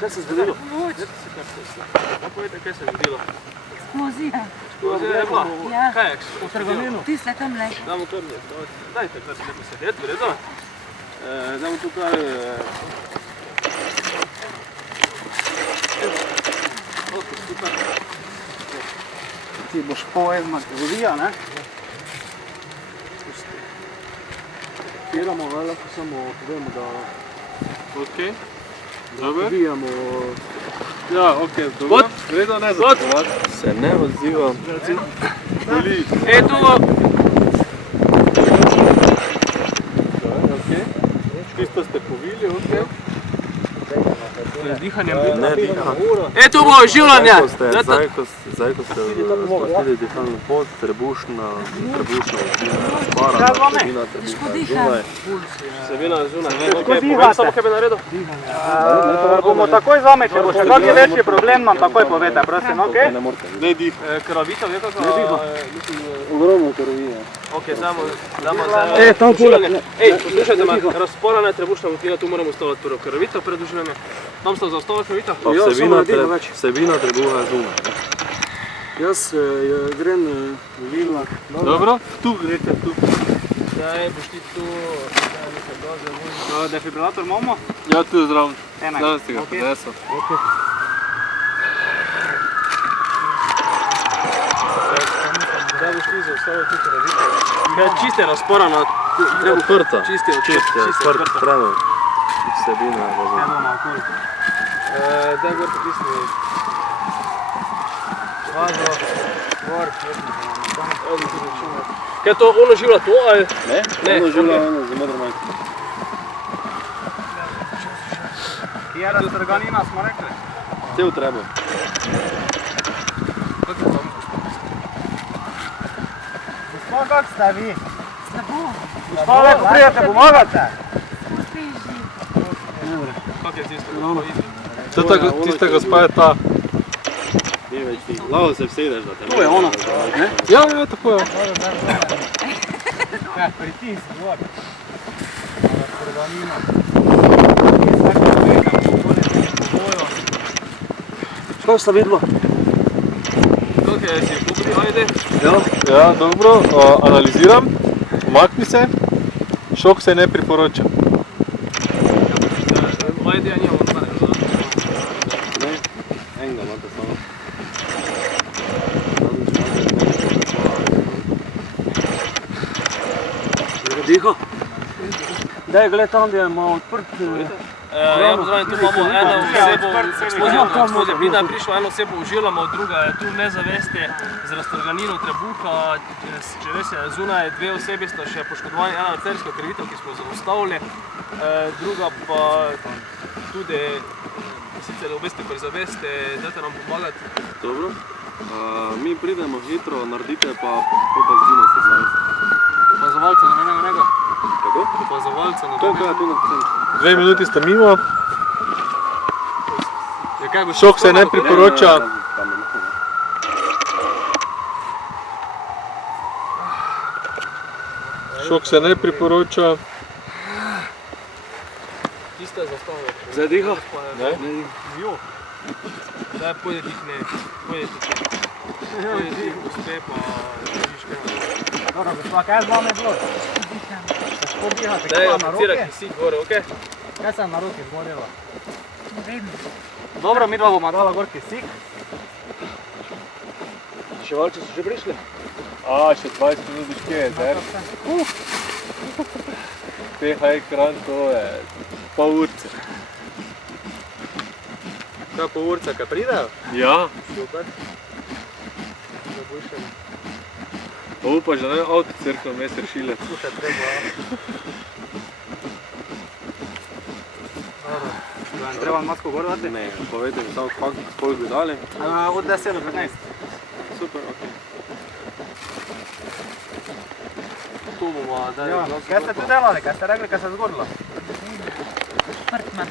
Kaj se je zgodilo? Povejte, kaj se je zgodilo? Eksplozija. Eksplozija je bila? Ja. Kaj je eksplozija? Tisle tam le. Damo kar ne, dajte, kar se lepo sedeti, v redu? Damo tukaj... Ti boš povezma televizija, ne? Piramo, lahko samo povemo, da... Ok. Dobro. Pobijamo... Ja, ok, dobro. Vredo ne zatovati. Se ne odzivam. Boli. Tu! Čisto ste povili, ok. Z dihanjem Ne diham. tu bo življenje! Zdaj, ko ste spustili dihalno pot, trebušna spara, vsebina zunaj. Vsebina zunaj. Povem samo, kaj bi naredil. Bomo takoj z vami, če bo še kakšen večji problem, nam takoj povete, prosim, ok? Ne dih. Krvavitev je kako? Ne diham. Ogromno krvi je. Ok, damo za življenje. Poslušajte me, razporana je trebušna votlina, tu moramo ustavljati prvo krvavitev pred življenjem. Tam sta zaustavila krvavitev? Pa vsebina trebuha zunaj. Jaz grem v Vilna. Dobro, tu greste, tu. Zdaj boš ti tu, nekaj doze. Defibrilator imamo? Ja, tu je zraven. Enega. Danes ti ga prinesel. Zdaj boš ti zaustavil tu krvavitev. Kaj je čiste razporana? Odprta. Čisti, odprt, pravno. Vsebina je zunaj. Evo okoli. Daj gor potisni. Vazo, gor, kaj je to, ono življa to, ali? Ne, ono življa za modro majko. Kje je raztrganina, smo rekli? Cel treba. Gospod, kak ste vi? Slabo. Gospod, lahko prijete pomagate? Spustiš ji. Kak je tisto? Tista gospa je ta. Ni več ti. Lavo se vsedeš, da te ne. Tu je ona. Ja, tako je. Kaj, pritisk, gor. Raztrganina. Kaj sta videla? Kak je, si popri, ajde? Ja, dobro, analiziram, umakni se, šok se ne priporoča. Ajde, ja njemu odmane, Ne, enega imate samo. Diha. Daj, gled tam, da ima odprt... Ja, pozdravljam, tu imamo eno osebo, eksplozija plina je prišla, eno osebo uživamo, druga je tu v nezavesti z raztrganino trebuha, če res je zunaj, dve osebi sta še poškodovani, ena arterijska krvavitev, ki smo zaustavili, druga pa tudi, sicer obe ste pri zavesti, dajte nam pomagati. Dobro. Mi pridemo hitro, naredite pa popak zino se zavesti. Opazovalca na njega. Kako? Opazovalca na To je tu na sceni. 2 minuti sta mimo, njega. šok se ne priporoča. Šok se ne priporoča. Tista je zastavila. Zdaj diha? Ne? Jo. Zdaj pojde dihne, pojde dih gospe pa vidiš kaj. Dobro, gospod, kaj z vami je bilo? Diham. Težko dihate, Daj, kaj na aplicira roke? kisik gore, okej? Kaj sem na roki zgorela? Ne vem. Dobro, midva bomo dala gor kisik. Reševalci so že prišli? Še 20 minut do 4, TH ekran, to je pol urce. Kaj pol urca, kaj pridejo? Ja, Super. pa upaš, da ne avto crkva vmes rešile. Slušaj, treba. Treba masko gor dati? Ne, povejte mi samo koliko bi dali. Od 10 do 15. Super, ok. Tu bomo, daj. Ja, kaj ste tu delali? Kaj ste rekli, kaj se je zgodilo? Odprt imam.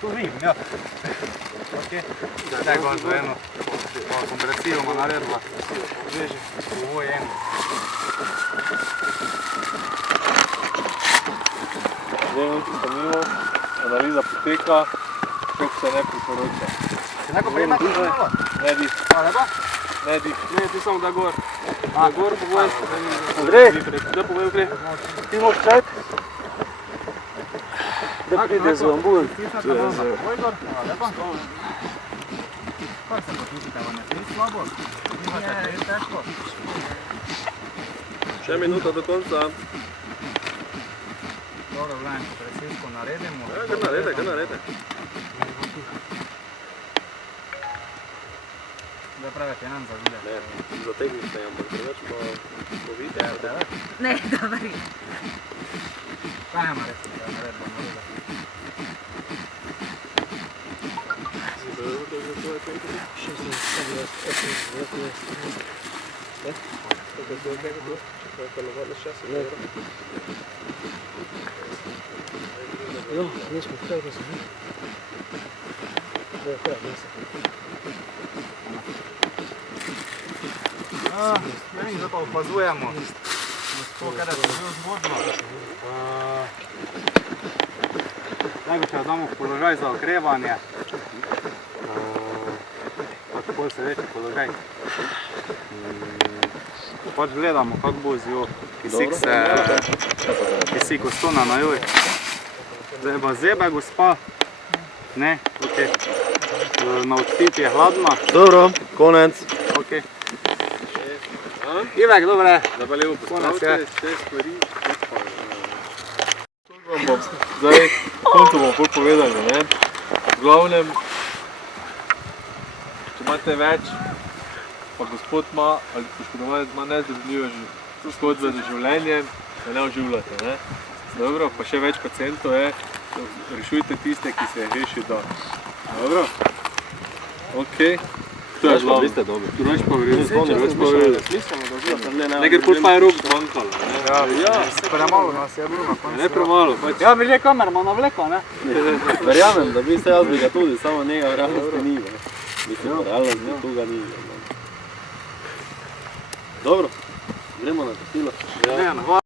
Tu vidim, ja. Ok. Daj gor za eno. Kompresijo ima naredila. Veži. Ovo je eno. Dve minuti sta mimo, analiza poteka, šok se ne priporoča. Si neko prijemati malo? Ne dih, Hvala lepa. ne dih. Ne, ti samo da gor. Da gor povej. Andrej, Da povej gre. ti moš čak? Da pride z ambul. Hvala lepa. Kako se počutite, vam je res slabo? Nimate res težko? Še minuta do konca. Dobro, Vlajn, presivko naredimo. Ja, kar narede. Da pravite nam za video. Ne, zategnite, ampak preveč pa povite. Ne, dobro. Kaj ima reči, da naredimo naredimo? Ja, mi zdaj pa opazujemo. To, kada se zelo zgodno. Najbolj damo v položaj za okrevanje. Tako se reče položaj. Pač gledamo, kako bo z jo kisik ostona na joj. Zdaj pa zebe, gospa. Ne, okej. Na odpit je hladna. Dobro, konec. Okej. Ivek, dobre. Da pa levo postavite, vse stvari. Zdaj, koncu bomo bolj povedali, ne? V glavnem, če imate več, pa gospod ima, ali poškodovanec ima nezdružljive škodbe za življenje, da ne oživljate, ne? Dobro, pa še več pacientov je, rešujte tiste, ki se reši da. Dobro? Okej. To je glavno. Vi ste dobri. Drugač pa verjeli. Nekaj pol pa je rok zmanjkalo. Ja, premalo nas je bilo na koncu. Ne premalo, pač. Ja, bi že kamerman navlekla, ne? Verjamem, da bi se jaz bi ga tudi, samo njega v realnosti ni. Mislim, v realnosti tu ga ni. Dobro, gremo na kosilo. Ne,